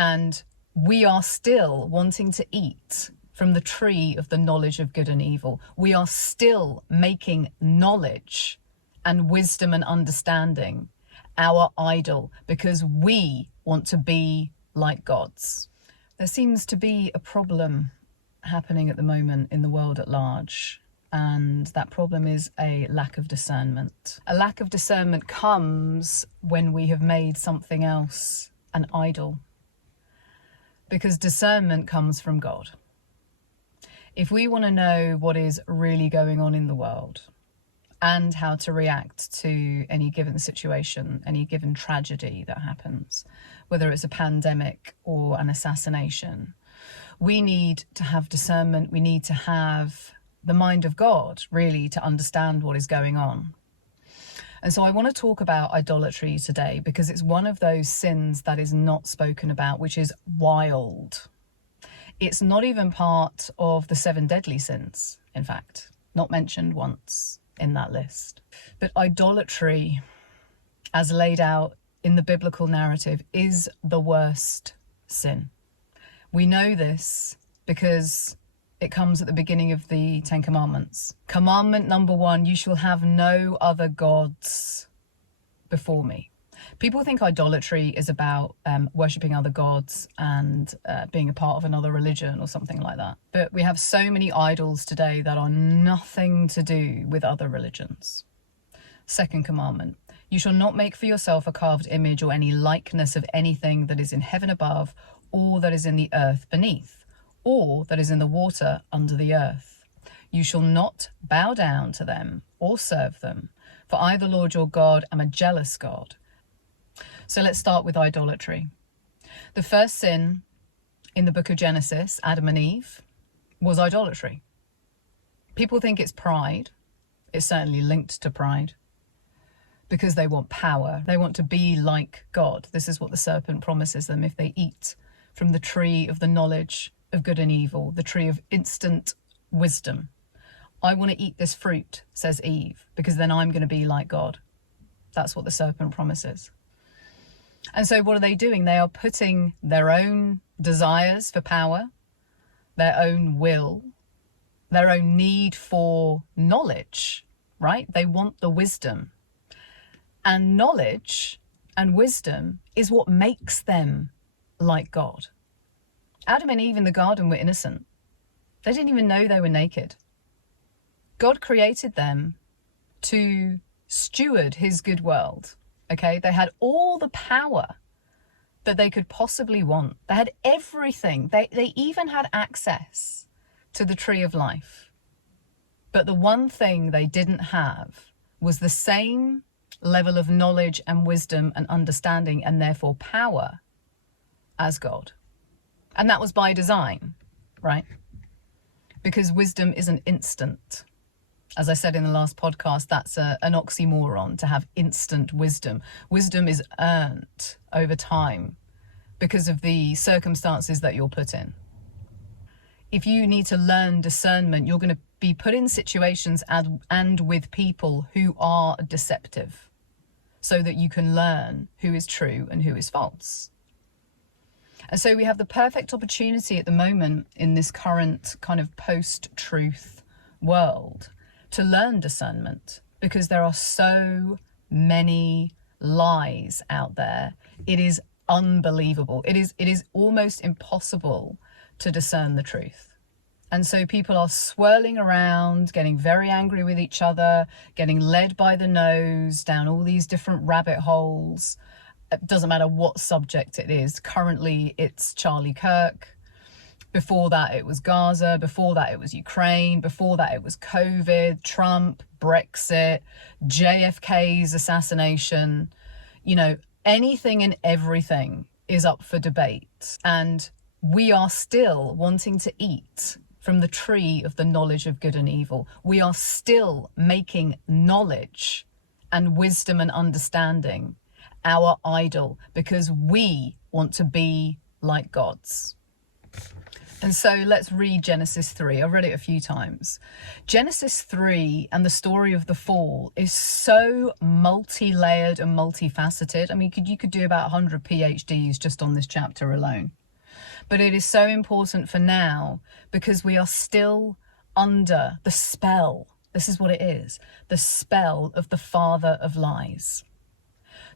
And we are still wanting to eat from the tree of the knowledge of good and evil. We are still making knowledge and wisdom and understanding our idol because we want to be like gods. There seems to be a problem happening at the moment in the world at large, and that problem is a lack of discernment. A lack of discernment comes when we have made something else an idol, because discernment comes from God. If we want to know what is really going on in the world and how to react to any given situation, any given tragedy that happens, whether it's a pandemic or an assassination, we need to have discernment. We need to have the mind of God, really, to understand what is going on. And so I want to talk about idolatry today because it's one of those sins that is not spoken about, which is wild. It's not even part of the 7 deadly sins, in fact, not mentioned once in that list. But idolatry, as laid out in the biblical narrative, is the worst sin. We know this because it comes at the beginning of the 10 Commandments. Commandment number 1, you shall have no other gods before me. People think idolatry is about worshipping other gods and being a part of another religion or something like that. But we have so many idols today that are nothing to do with other religions. 2nd commandment, you shall not make for yourself a carved image or any likeness of anything that is in heaven above, or that is in the earth beneath, or that is in the water under the earth. You shall not bow down to them or serve them, for I, the Lord your God, am a jealous God. So let's start with idolatry. The first sin in the book of Genesis, Adam and Eve, was idolatry. People think it's pride. It's certainly linked to pride because they want power. They want to be like God. This is what the serpent promises them if they eat from the tree of the knowledge of good and evil, the tree of instant wisdom. I want to eat this fruit, says Eve, because then I'm going to be like God. That's what the serpent promises. And so what are they doing? They are putting their own desires for power, their own will, their own need for knowledge, right? They want the wisdom. And knowledge and wisdom is what makes them like God. Adam and Eve in the garden were innocent. They didn't even know they were naked. God created them to steward his good world. Okay, they had all the power that they could possibly want. They had everything. They even had access to the tree of life. But the one thing they didn't have was the same level of knowledge and wisdom and understanding, and therefore power, as God. And that was by design, right? Because wisdom isn't instant. As I said in the last podcast, that's an oxymoron, to have instant wisdom. Wisdom is earned over time because of the circumstances that you're put in. If you need to learn discernment, you're going to be put in situations and with people who are deceptive so that you can learn who is true and who is false. And so we have the perfect opportunity at the moment in this current kind of post-truth world to learn discernment, because there are so many lies out there. It is unbelievable. It is almost impossible to discern the truth. And so people are swirling around, getting very angry with each other, getting led by the nose down all these different rabbit holes. It doesn't matter what subject it is. Currently, it's Charlie Kirk. Before that, it was Gaza. Before that, it was Ukraine. Before that, it was COVID, Trump, Brexit, JFK's assassination. You know, anything and everything is up for debate. And we are still wanting to eat from the tree of the knowledge of good and evil. We are still making knowledge and wisdom and understanding our idol because we want to be like gods. And so let's read Genesis 3. I've read it a few times. Genesis 3 and the story of the fall is so multi-layered and multifaceted. I mean, you could do about 100 PhDs just on this chapter alone. But it is so important for now because we are still under the spell. This is what it is. The spell of the father of lies.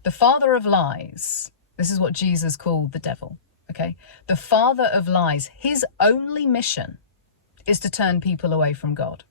The father of lies, this is what Jesus called the devil. Okay, the father of lies, his only mission is to turn people away from God.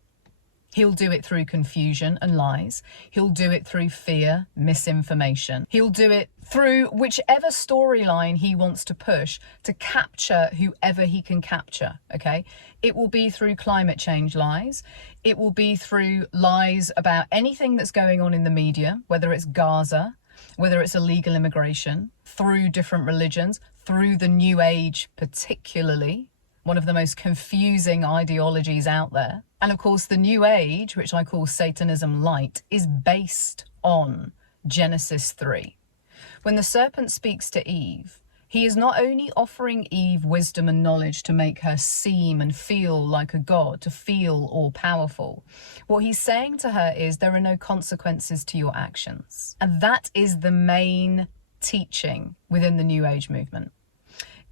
He'll do it through confusion and lies. He'll do it through fear, misinformation. He'll do it through whichever storyline he wants to push to capture whoever he can capture, okay? It will be through climate change lies. It will be through lies about anything that's going on in the media, whether it's Gaza, whether it's illegal immigration, through different religions, through the New Age particularly, one of the most confusing ideologies out there. And of course, the New Age, which I call Satanism Light, is based on Genesis 3. When the serpent speaks to Eve, he is not only offering Eve wisdom and knowledge to make her seem and feel like a god, to feel all powerful. What he's saying to her is there are no consequences to your actions. And that is the main teaching within the New Age movement.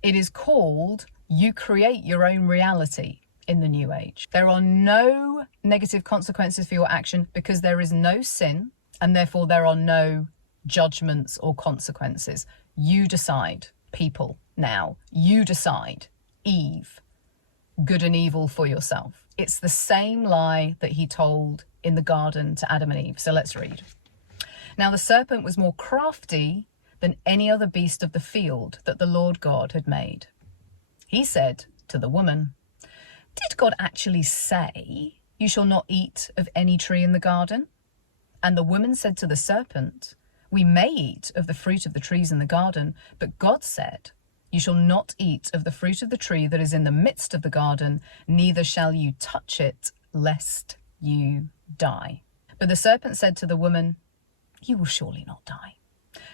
It is called you create your own reality in the New Age. There are no negative consequences for your action because there is no sin and therefore there are no judgments or consequences. You decide, people, now. You decide, Eve, good and evil for yourself. It's the same lie that he told in the garden to Adam and Eve. So let's read. Now the serpent was more crafty than any other beast of the field that the Lord God had made. He said to the woman, "Did God actually say, 'You shall not eat of any tree in the garden'?" And the woman said to the serpent, "We may eat of the fruit of the trees in the garden, but God said, 'You shall not eat of the fruit of the tree that is in the midst of the garden, neither shall you touch it, lest you die.' But the serpent said to the woman, 'You will surely not die.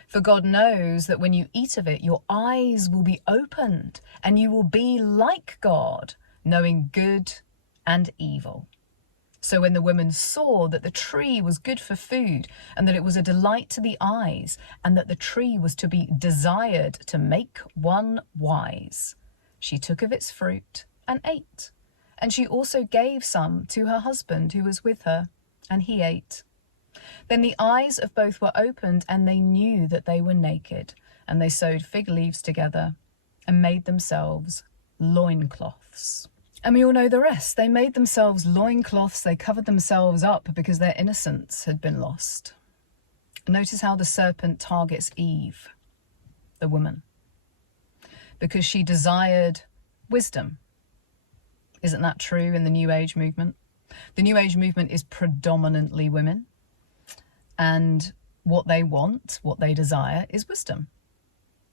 For God knows that when you eat of it, your eyes will be opened, and you will be like God, knowing good and evil.' So when the woman saw that the tree was good for food, and that it was a delight to the eyes, and that the tree was to be desired to make one wise, she took of its fruit and ate. And she also gave some to her husband who was with her, and he ate. Then the eyes of both were opened, and they knew that they were naked, and they sewed fig leaves together and made themselves loincloths." And we all know the rest. They made themselves loincloths, they covered themselves up because their innocence had been lost. Notice how the serpent targets Eve, the woman, because she desired wisdom. Isn't that true in the New Age movement? The New Age movement is predominantly women. And what they want, what they desire, is wisdom.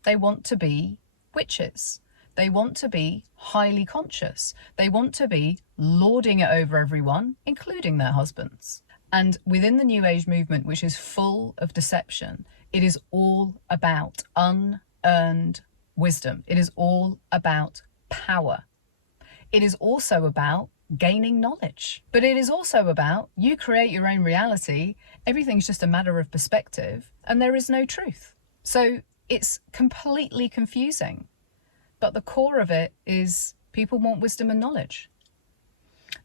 They want to be witches. They want to be highly conscious. They want to be lording it over everyone, including their husbands. And within the New Age movement, which is full of deception, it is all about unearned wisdom. It is all about power. It is also about gaining knowledge. But it is also about you create your own reality. Everything's just a matter of perspective, and there is no truth. So it's completely confusing. But the core of it is people want wisdom and knowledge.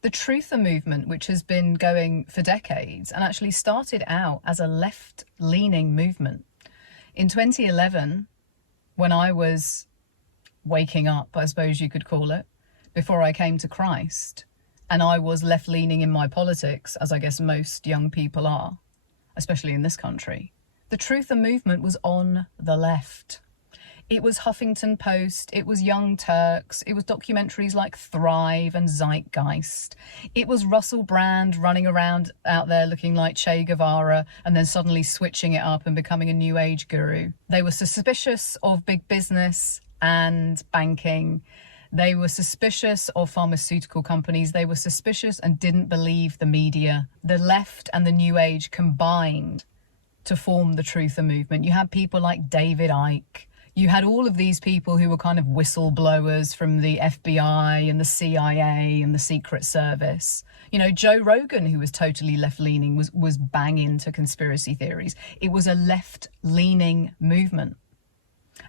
The truther movement, which has been going for decades and actually started out as a left-leaning movement. In 2011, when I was waking up, I suppose you could call it, before I came to Christ, and I was left-leaning in my politics, as I guess most young people are, especially in this country, the truther movement was on the left. It was Huffington Post, it was Young Turks, it was documentaries like Thrive and Zeitgeist. It was Russell Brand running around out there looking like Che Guevara and then suddenly switching it up and becoming a new age guru. They were suspicious of big business and banking. They were suspicious of pharmaceutical companies. They were suspicious and didn't believe the media. The left and the new age combined to form the truther movement. You had people like David Icke. You had all of these people who were kind of whistleblowers from the FBI and the CIA and the Secret Service. You know, Joe Rogan, who was totally left-leaning, was bang into conspiracy theories. It was a left-leaning movement.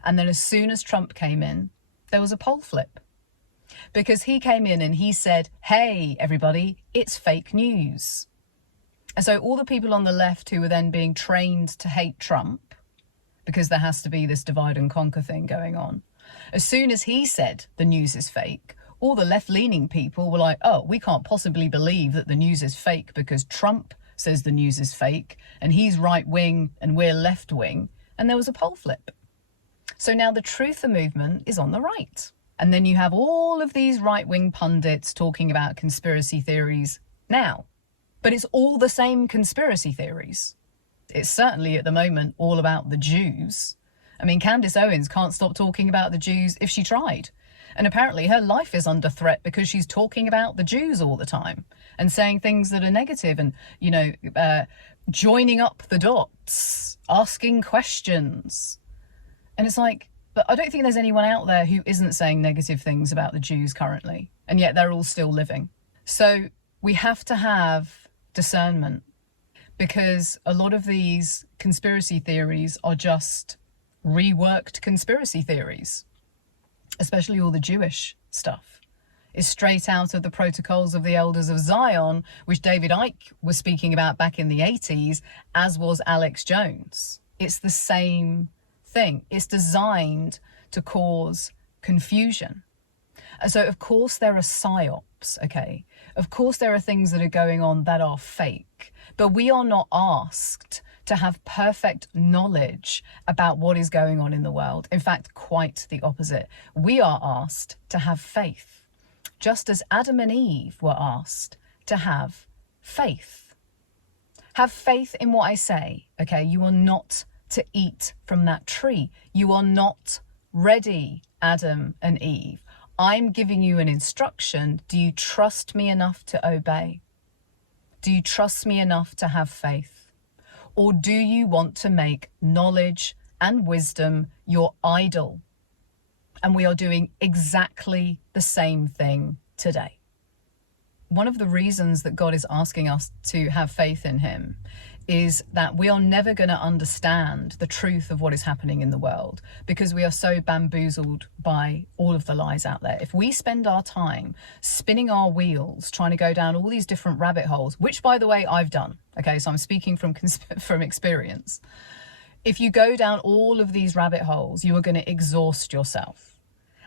And then as soon as Trump came in, there was a pole flip. Because he came in and he said, hey, everybody, it's fake news. And so all the people on the left who were then being trained to hate Trump, because there has to be this divide and conquer thing going on, as soon as he said the news is fake, all the left-leaning people were like, oh, we can't possibly believe that the news is fake because Trump says the news is fake and he's right-wing and we're left-wing. And there was a pole flip. So now the truther movement is on the right. And then you have all of these right-wing pundits talking about conspiracy theories now. But it's all the same conspiracy theories. It's certainly at the moment all about the Jews. I mean, Candace Owens can't stop talking about the Jews if she tried. And apparently her life is under threat because she's talking about the Jews all the time and saying things that are negative and, you know, joining up the dots, asking questions. And it's like, but I don't think there's anyone out there who isn't saying negative things about the Jews currently, and yet they're all still living. So we have to have discernment, because a lot of these conspiracy theories are just reworked conspiracy theories, especially all the Jewish stuff. Is straight out of the Protocols of the Elders of Zion, which David Icke was speaking about back in the 80s, as was Alex Jones. It's the same thing. It's designed to cause confusion. And so, of course, there are psyops, okay? Of course, there are things that are going on that are fake, but we are not asked to have perfect knowledge about what is going on in the world. In fact, quite the opposite. We are asked to have faith, just as Adam and Eve were asked to have faith. Have faith in what I say, okay? You are not to eat from that tree. You are not ready, Adam and Eve. I'm giving you an instruction. Do you trust me enough to obey? Do you trust me enough to have faith? Or do you want to make knowledge and wisdom your idol? And we are doing exactly the same thing today. One of the reasons that God is asking us to have faith in him is that we are never going to understand the truth of what is happening in the world because we are so bamboozled by all of the lies out there. If we spend our time spinning our wheels, trying to go down all these different rabbit holes, which by the way, I've done. Okay, so I'm speaking from experience. If you go down all of these rabbit holes, you are going to exhaust yourself.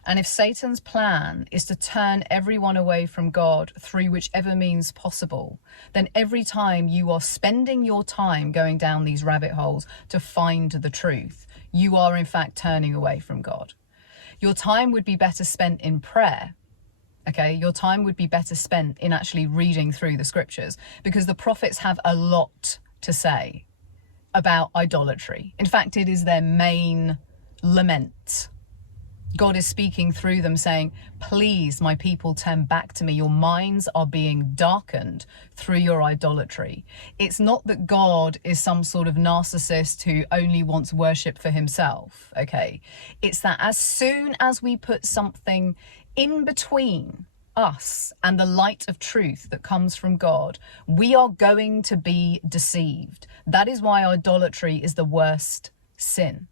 And if Satan's plan is to turn everyone away from God through whichever means possible, then every time you are spending your time going down these rabbit holes to find the truth, you are in fact turning away from God. Your time would be better spent in prayer. Okay, your time would be better spent in actually reading through the scriptures, because the prophets have a lot to say about idolatry. In fact, it is their main lament. God is speaking through them saying, please, my people, turn back to me. Your minds are being darkened through your idolatry. It's not that God is some sort of narcissist who only wants worship for himself, okay? It's that as soon as we put something in between us and the light of truth that comes from God, we are going to be deceived. That is why idolatry is the worst sin.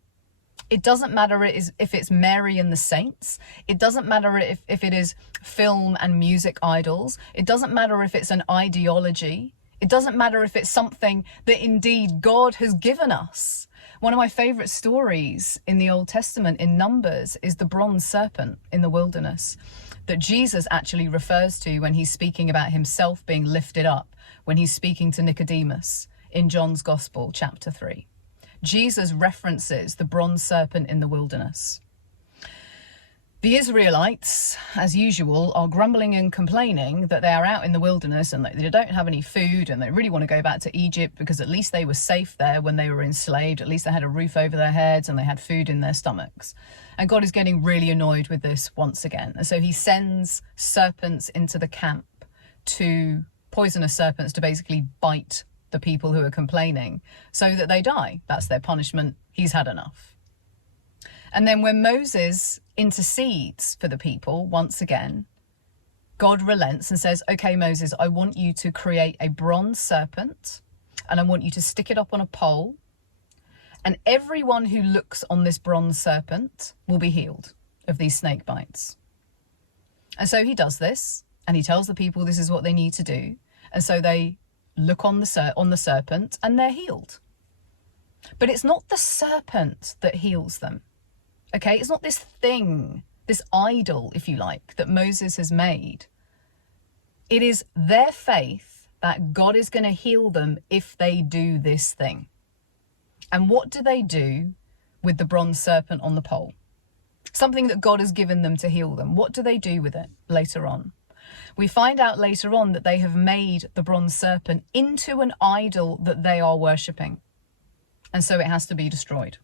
It doesn't matter if it's Mary and the saints. It doesn't matter if it is film and music idols. It doesn't matter if it's an ideology. It doesn't matter if it's something that indeed God has given us. One of my favorite stories in the Old Testament in Numbers is the bronze serpent in the wilderness that Jesus actually refers to when he's speaking about himself being lifted up, when he's speaking to Nicodemus in John's Gospel, chapter 3. Jesus references the bronze serpent in the wilderness. The Israelites, as usual, are grumbling and complaining that they are out in the wilderness and they don't have any food and they really want to go back to Egypt because at least they were safe there when they were enslaved. At least they had a roof over their heads and they had food in their stomachs. And God is getting really annoyed with this once again. And so he sends serpents into the camp, to poisonous serpents, to basically bite the people who are complaining so that they die. That's their punishment. He's had enough. And then when Moses intercedes for the people once again, God relents and says, okay, Moses, I want you to create a bronze serpent and I want you to stick it up on a pole. And everyone who looks on this bronze serpent will be healed of these snake bites. And so he does this and he tells the people this is what they need to do. And so they look on the serpent and they're healed. But it's not the serpent that heals them. Okay, it's not this thing, this idol, if you like, that Moses has made. It is their faith that God is going to heal them if they do this thing. And what do they do with the bronze serpent on the pole? Something that God has given them to heal them. What do they do with it later on? We find out later on that they have made the bronze serpent into an idol that they are worshipping. And so it has to be destroyed.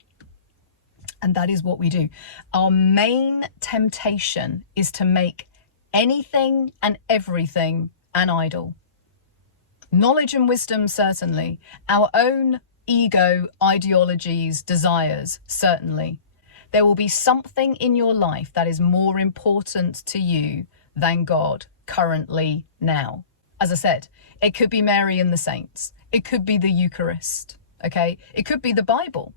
And that is what we do. Our main temptation is to make anything and everything an idol. Knowledge and wisdom, certainly. Our own ego, ideologies, desires, certainly. There will be something in your life that is more important to you than God currently now. As I said, it could be Mary and the saints. It could be the Eucharist, okay? It could be the Bible.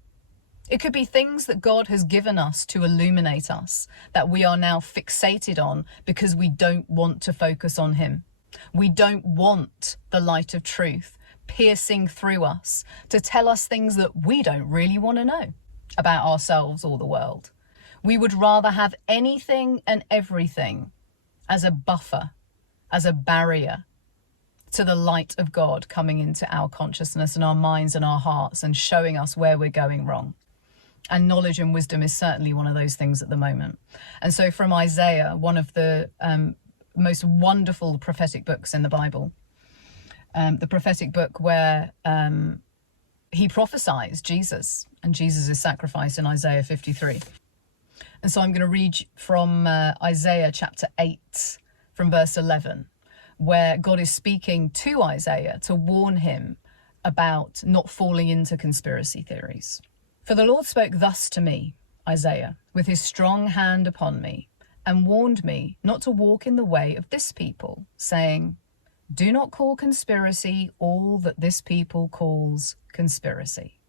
It could be things that God has given us to illuminate us that we are now fixated on because we don't want to focus on him. We don't want the light of truth piercing through us to tell us things that we don't really want to know about ourselves or the world. We would rather have anything and everything as a buffer, as a barrier to the light of God coming into our consciousness and our minds and our hearts and showing us where we're going wrong. And knowledge and wisdom is certainly one of those things at the moment. And so from Isaiah, one of the most wonderful prophetic books in the Bible, the prophetic book where he prophesies Jesus, and Jesus is sacrificed in Isaiah 53. And so I'm going to read from Isaiah chapter 8 from verse 11, where God is speaking to Isaiah to warn him about not falling into conspiracy theories. For the Lord spoke thus to me, Isaiah, with his strong hand upon me, and warned me not to walk in the way of this people, saying, do not call conspiracy all that this people calls conspiracy.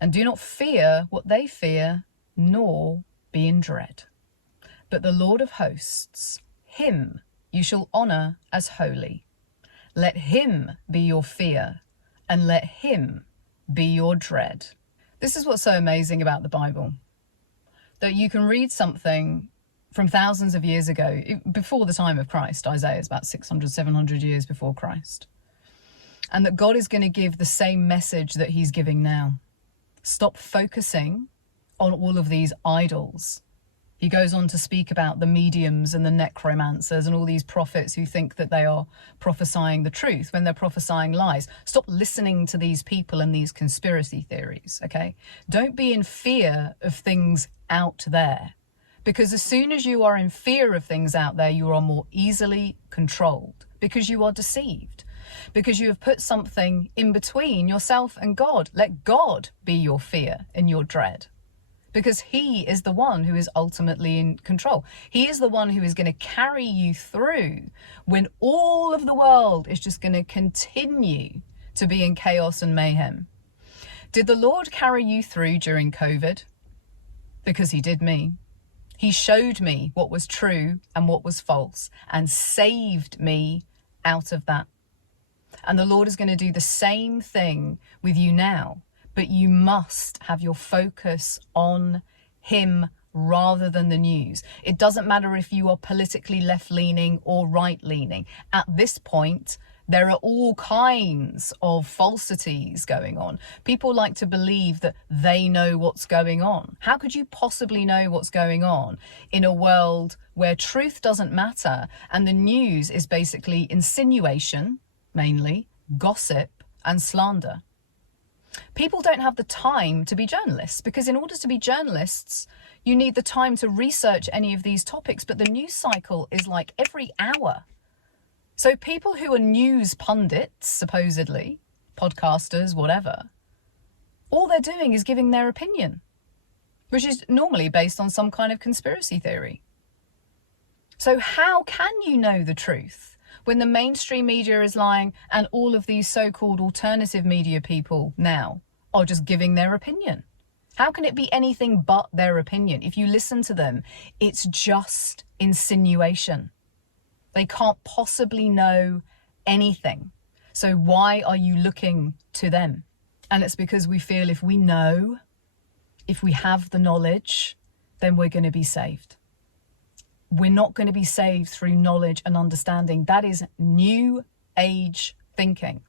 And do not fear what they fear, nor be in dread. But the Lord of hosts, him you shall honor as holy. Let him be your fear, and let him be your dread. This is what's so amazing about the Bible, that you can read something from thousands of years ago, before the time of Christ. Isaiah is about 600, 700 years before Christ. And that God is going to give the same message that he's giving now. Stop focusing on all of these idols. He goes on to speak about the mediums and the necromancers and all these prophets who think that they are prophesying the truth when they're prophesying lies. Stop listening to these people and these conspiracy theories, okay? Don't be in fear of things out there, because as soon as you are in fear of things out there, you are more easily controlled, because you are deceived, because you have put something in between yourself and God. Let God be your fear and your dread, because he is the one who is ultimately in control. He is the one who is going to carry you through when all of the world is just going to continue to be in chaos and mayhem. Did the Lord carry you through during COVID? Because he did me. He showed me what was true and what was false and saved me out of that. And the Lord is going to do the same thing with you now. But you must have your focus on him rather than the news. It doesn't matter if you are politically left-leaning or right-leaning. At this point, there are all kinds of falsities going on. People like to believe that they know what's going on. How could you possibly know what's going on in a world where truth doesn't matter and the news is basically insinuation, mainly, gossip and slander? People don't have the time to be journalists, because in order to be journalists, you need the time to research any of these topics. But the news cycle is like every hour. So people who are news pundits, supposedly, podcasters, whatever, all they're doing is giving their opinion, which is normally based on some kind of conspiracy theory. So how can you know the truth when the mainstream media is lying and all of these so-called alternative media people now are just giving their opinion? How can it be anything but their opinion? If you listen to them, it's just insinuation. They can't possibly know anything. So why are you looking to them? And it's because we feel if we know, if we have the knowledge, then we're going to be saved. We're not going to be saved through knowledge and understanding. That is new age thinking.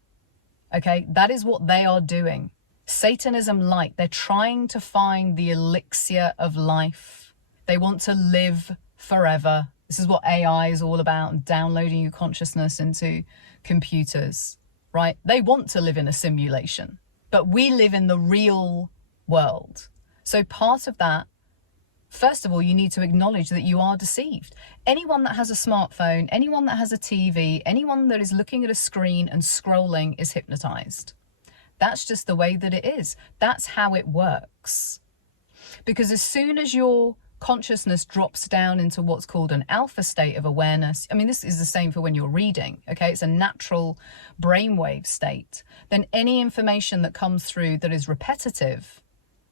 Okay, that is what they are doing. Satanism light, they're trying to find the elixir of life. They want to live forever. This is what AI is all about, downloading your consciousness into computers, right? They want to live in a simulation, but we live in the real world. So part of that, first of all, you need to acknowledge that you are deceived. Anyone that has a smartphone, anyone that has a TV, anyone that is looking at a screen and scrolling is hypnotized. That's just the way that it is. That's how it works. Because as soon as your consciousness drops down into what's called an alpha state of awareness, I mean, this is the same for when you're reading, okay? It's a natural brainwave state. Then any information that comes through that is repetitive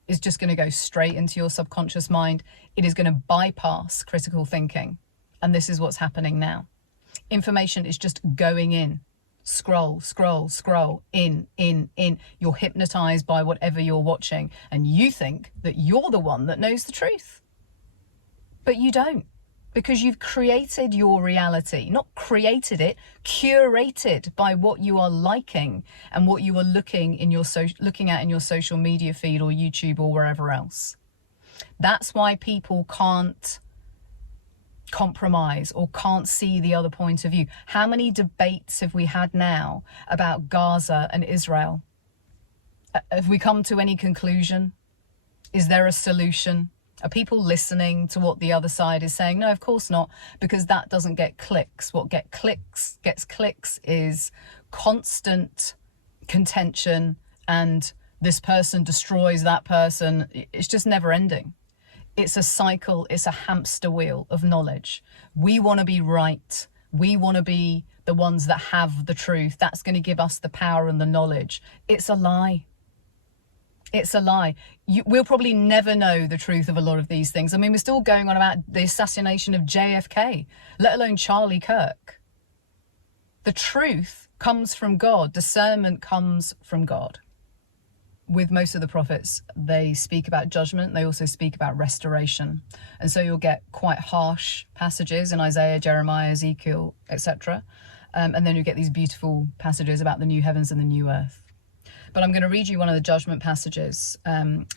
is just going to go straight into your subconscious mind. It is going to bypass critical thinking. And this is what's happening now. Information is just going in. Scroll, scroll, scroll, in. You're hypnotized by whatever you're watching. And you think that you're the one that knows the truth. But you don't. Because you've created your reality. Not created it, curated by what you are liking and what you are looking at in your social media feed or YouTube or wherever else. That's why people can't compromise or can't see the other point of view. How many debates have we had now about Gaza and Israel? Have we come to any conclusion? Is there a solution? Are people listening to what the other side is saying? No, of course not, because that doesn't get clicks. What gets clicks is constant contention, and this person destroys that person. It's just never ending. It's a cycle. It's a hamster wheel of knowledge. We want to be right. We want to be the ones that have the truth. That's going to give us the power and the knowledge. It's a lie. It's a lie. We'll probably never know the truth of a lot of these things. I mean, we're still going on about the assassination of JFK, let alone Charlie Kirk. The truth comes from God. Discernment comes from God. With most of the prophets, they speak about judgment. They also speak about restoration. And so you'll get quite harsh passages in Isaiah, Jeremiah, Ezekiel, etc. And then you get these beautiful passages about the new heavens and the new earth. But I'm going to read you one of the judgment passages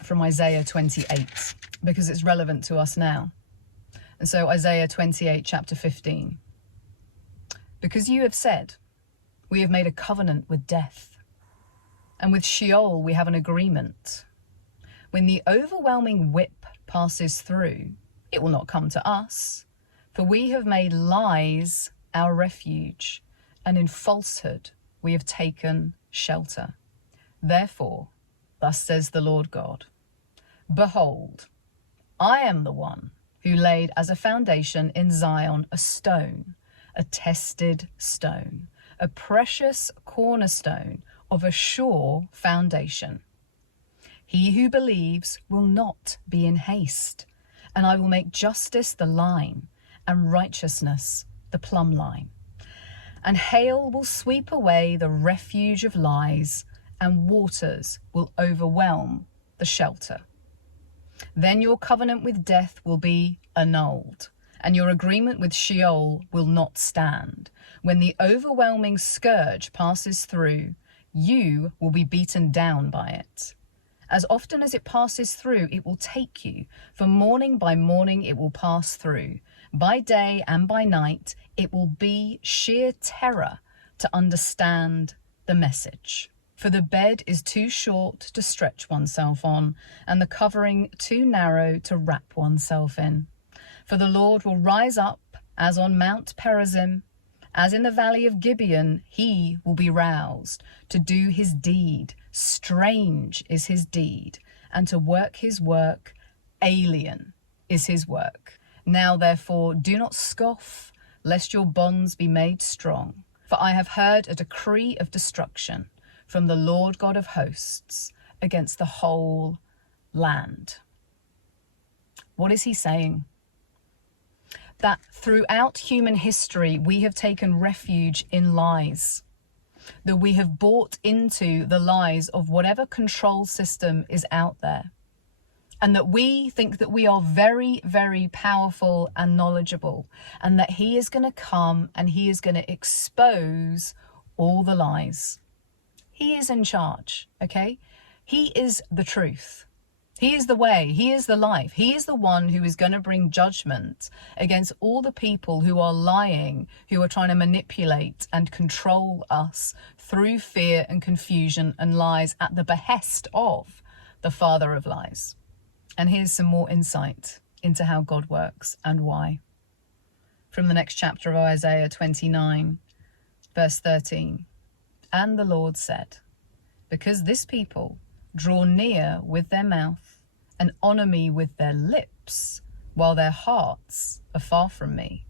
from Isaiah 28, because it's relevant to us now. And so Isaiah 28, chapter 15. Because you have said, we have made a covenant with death, and with Sheol we have an agreement. When the overwhelming whip passes through, it will not come to us, for we have made lies our refuge, and in falsehood we have taken shelter. Therefore, thus says the Lord God, behold, I am the one who laid as a foundation in Zion a stone, a tested stone, a precious cornerstone of a sure foundation. He who believes will not be in haste, and I will make justice the line and righteousness the plumb line. And hail will sweep away the refuge of lies, and waters will overwhelm the shelter. Then your covenant with death will be annulled, and your agreement with Sheol will not stand. When the overwhelming scourge passes through, you will be beaten down by it. As often as it passes through, it will take you, for morning by morning it will pass through. By day and by night, it will be sheer terror to understand the message. For the bed is too short to stretch oneself on, and the covering too narrow to wrap oneself in. For the Lord will rise up as on Mount Perazim, as in the valley of Gibeon, he will be roused to do his deed. Strange is his deed, and to work his work alien is his work. Now therefore do not scoff, lest your bonds be made strong. For I have heard a decree of destruction from the Lord God of hosts against the whole land. What is he saying? That throughout human history, we have taken refuge in lies. That we have bought into the lies of whatever control system is out there. And that we think that we are very, very powerful and knowledgeable. And that he is going to come and he is going to expose all the lies. He is in charge, okay? He is the truth. He is the way, he is the life. He is the one who is going to bring judgment against all the people who are lying, who are trying to manipulate and control us through fear and confusion and lies at the behest of the father of lies. And here's some more insight into how God works and why. From the next chapter of Isaiah 29, verse 13. And the Lord said, because this people draw near with their mouth and honor me with their lips, while their hearts are far from me,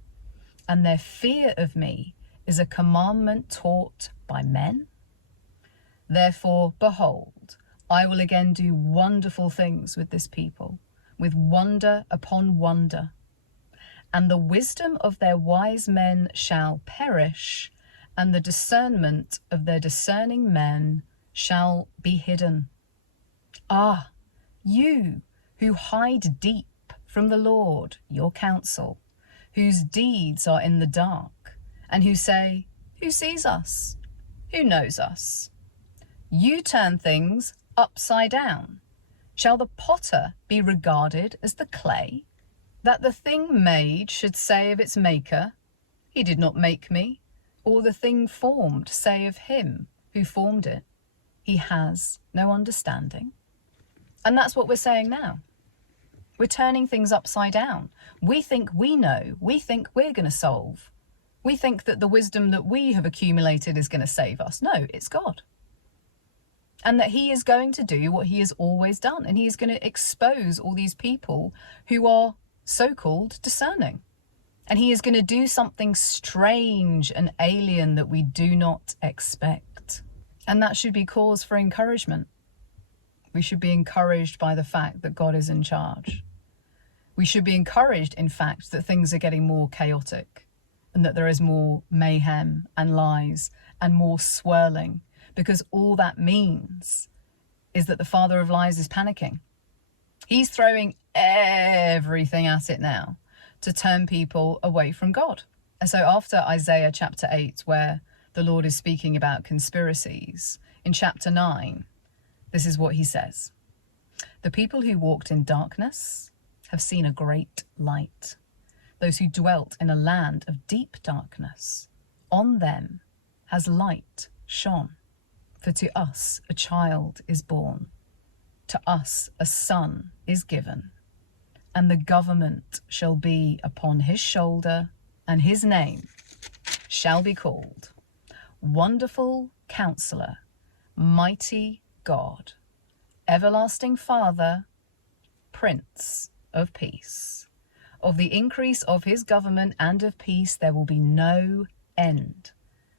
and their fear of me is a commandment taught by men. Therefore, behold, I will again do wonderful things with this people, with wonder upon wonder. And the wisdom of their wise men shall perish, and the discernment of their discerning men shall be hidden. Ah, you who hide deep from the Lord your counsel, whose deeds are in the dark, and who say, who sees us? Who knows us? You turn things upside down. Shall the potter be regarded as the clay, that the thing made should say of its maker, he did not make me, or the thing formed say of him who formed it, he has no understanding? And that's what we're saying now. We're turning things upside down. We think we know. We think we're going to solve. We think that the wisdom that we have accumulated is going to save us. No, it's God. And that he is going to do what he has always done. And he is going to expose all these people who are so-called discerning. And he is going to do something strange and alien that we do not expect. And that should be cause for encouragement. We should be encouraged by the fact that God is in charge. We should be encouraged, in fact, that things are getting more chaotic and that there is more mayhem and lies and more swirling, because all that means is that the father of lies is panicking. He's throwing everything at it now to turn people away from God. And so after Isaiah chapter 8, where the Lord is speaking about conspiracies, in chapter 9, this is what he says. The people who walked in darkness have seen a great light. Those who dwelt in a land of deep darkness, on them has light shone. For to us a child is born, to us a son is given, and the government shall be upon his shoulder, and his name shall be called Wonderful Counselor, Mighty God, Everlasting Father, Prince of Peace. Of the increase of his government and of peace there will be no end,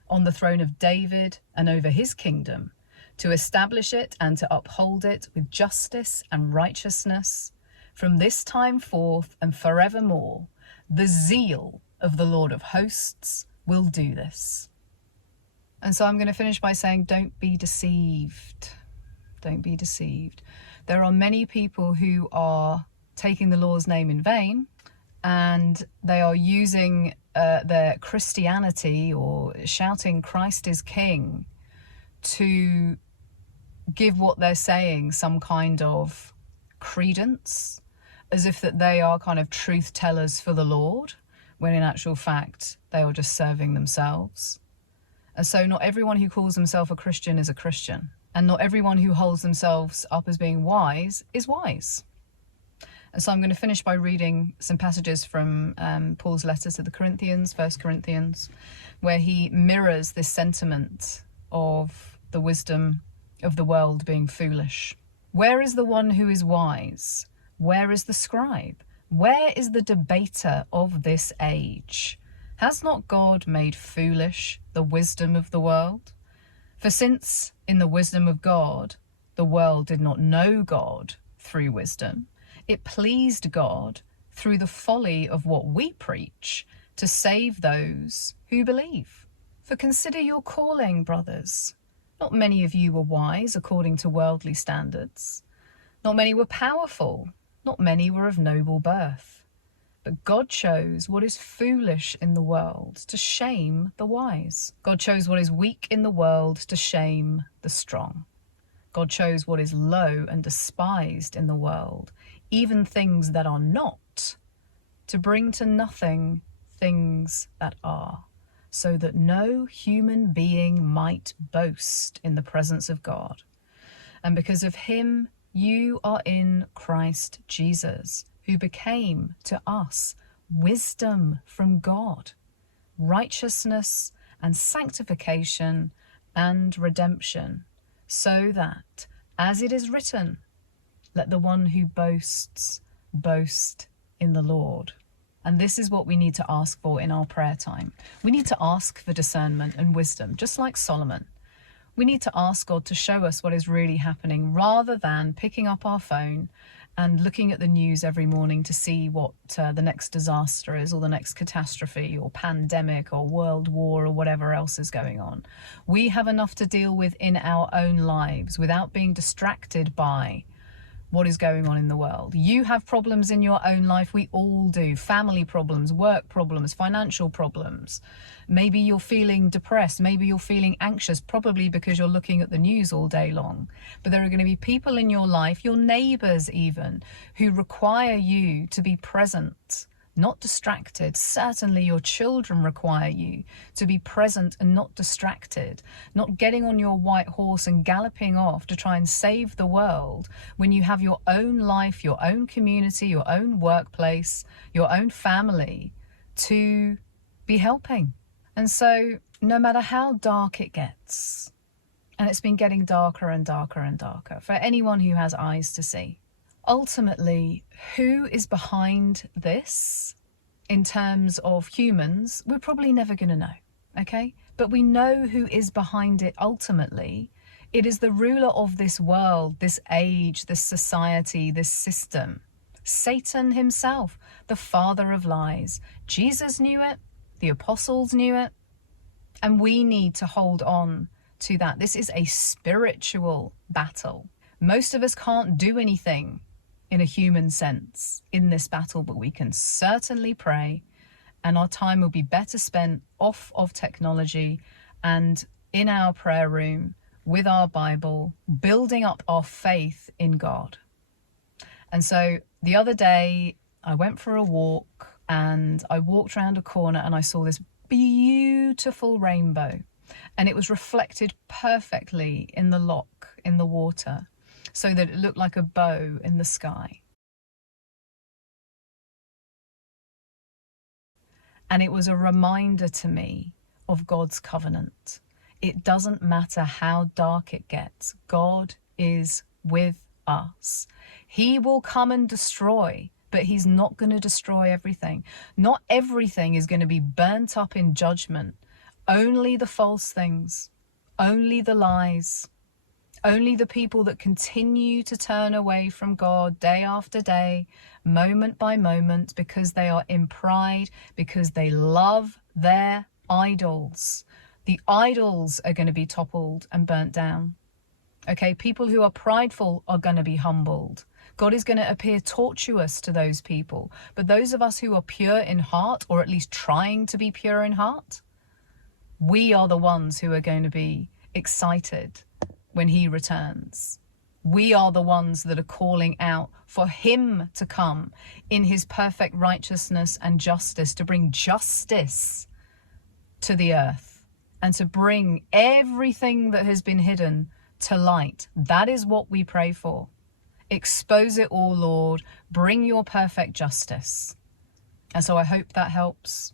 on the throne of David and over his kingdom, to establish it and to uphold it with justice and righteousness from this time forth and forevermore. The zeal of the Lord of hosts will do this. And so I'm going to finish by saying, don't be deceived. Don't be deceived. There are many people who are taking the Lord's name in vain, and they are using their Christianity or shouting Christ is King to give what they're saying some kind of credence, as if that they are kind of truth tellers for the Lord, when in actual fact they are just serving themselves. And so not everyone who calls himself a Christian is a Christian, and not everyone who holds themselves up as being wise is wise. And so I'm going to finish by reading some passages from Paul's letter to the Corinthians, 1 Corinthians, where he mirrors this sentiment of the wisdom of the world being foolish. Where is the one who is wise? Where is the scribe? Where is the debater of this age? Has not God made foolish the wisdom of the world? For since in the wisdom of God, the world did not know God through wisdom, it pleased God through the folly of what we preach to save those who believe. For consider your calling, brothers. Not many of you were wise according to worldly standards. Not many were powerful. Not many were of noble birth. But God chose what is foolish in the world to shame the wise. God chose what is weak in the world to shame the strong. God chose what is low and despised in the world, even things that are not, to bring to nothing things that are, so that no human being might boast in the presence of God. And because of him, you are in Christ Jesus, who became to us wisdom from God, righteousness and sanctification and redemption, so that, as it is written, let the one who boasts boast in the Lord. And this is what we need to ask for in our prayer time. We need to ask for discernment and wisdom, just like Solomon. We need to ask God to show us what is really happening, rather than picking up our phone and looking at the news every morning to see what the next disaster is, or the next catastrophe or pandemic or world war or whatever else is going on. We have enough to deal with in our own lives without being distracted by what is going on in the world. You have problems in your own life. We all do. Family problems, work problems, financial problems. Maybe you're feeling depressed. Maybe you're feeling anxious, probably because you're looking at the news all day long. But there are going to be people in your life, your neighbors even, who require you to be present, not distracted. Certainly your children require you to be present and not distracted, not getting on your white horse and galloping off to try and save the world when you have your own life, your own community, your own workplace, your own family to be helping. And so no matter how dark it gets, and it's been getting darker and darker and darker for anyone who has eyes to see, ultimately, who is behind this in terms of humans, we're probably never going to know, okay? But we know who is behind it ultimately. It is the ruler of this world, this age, this society, this system. Satan himself, the father of lies. Jesus knew it, the apostles knew it, and we need to hold on to that. This is a spiritual battle. Most of us can't do anything in a human sense in this battle, but we can certainly pray, and our time will be better spent off of technology and in our prayer room with our Bible, building up our faith in God. And so the other day I went for a walk and I walked around a corner and I saw this beautiful rainbow, and it was reflected perfectly in the loch, in the water, so that it looked like a bow in the sky. And it was a reminder to me of God's covenant. It doesn't matter how dark it gets, God is with us. He will come and destroy, but he's not going to destroy everything. Not everything is going to be burnt up in judgment. Only the false things, only the lies, only the people that continue to turn away from God day after day, moment by moment, because they are in pride, because they love their idols. The idols are going to be toppled and burnt down. Okay, people who are prideful are going to be humbled. God is going to appear tortuous to those people. But those of us who are pure in heart, or at least trying to be pure in heart, we are the ones who are going to be excited when he returns. We are the ones that are calling out for him to come in his perfect righteousness and justice, to bring justice to the earth and to bring everything that has been hidden to light. That is what we pray for. Expose it all, Lord. Bring your perfect justice. And so I hope that helps.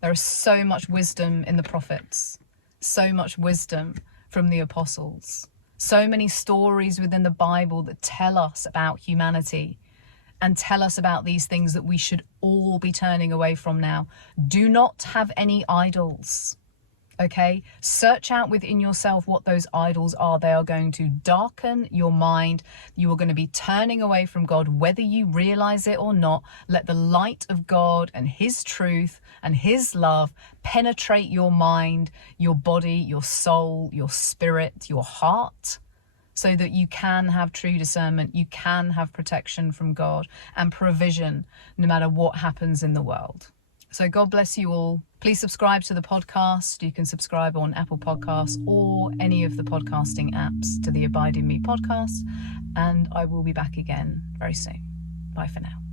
There is so much wisdom in the prophets, so much wisdom from the apostles, so many stories within the Bible that tell us about humanity and tell us about these things that we should all be turning away from now. Do not have any idols. Okay, search out within yourself what those idols are. They are going to darken your mind. You are going to be turning away from God, whether you realize it or not. Let the light of God and his truth and his love penetrate your mind, your body, your soul, your spirit, your heart, so that you can have true discernment. You can have protection from God and provision no matter what happens in the world. So God bless you all. Please subscribe to the podcast. You can subscribe on Apple Podcasts or any of the podcasting apps to the Abide in Me podcast. And I will be back again very soon. Bye for now.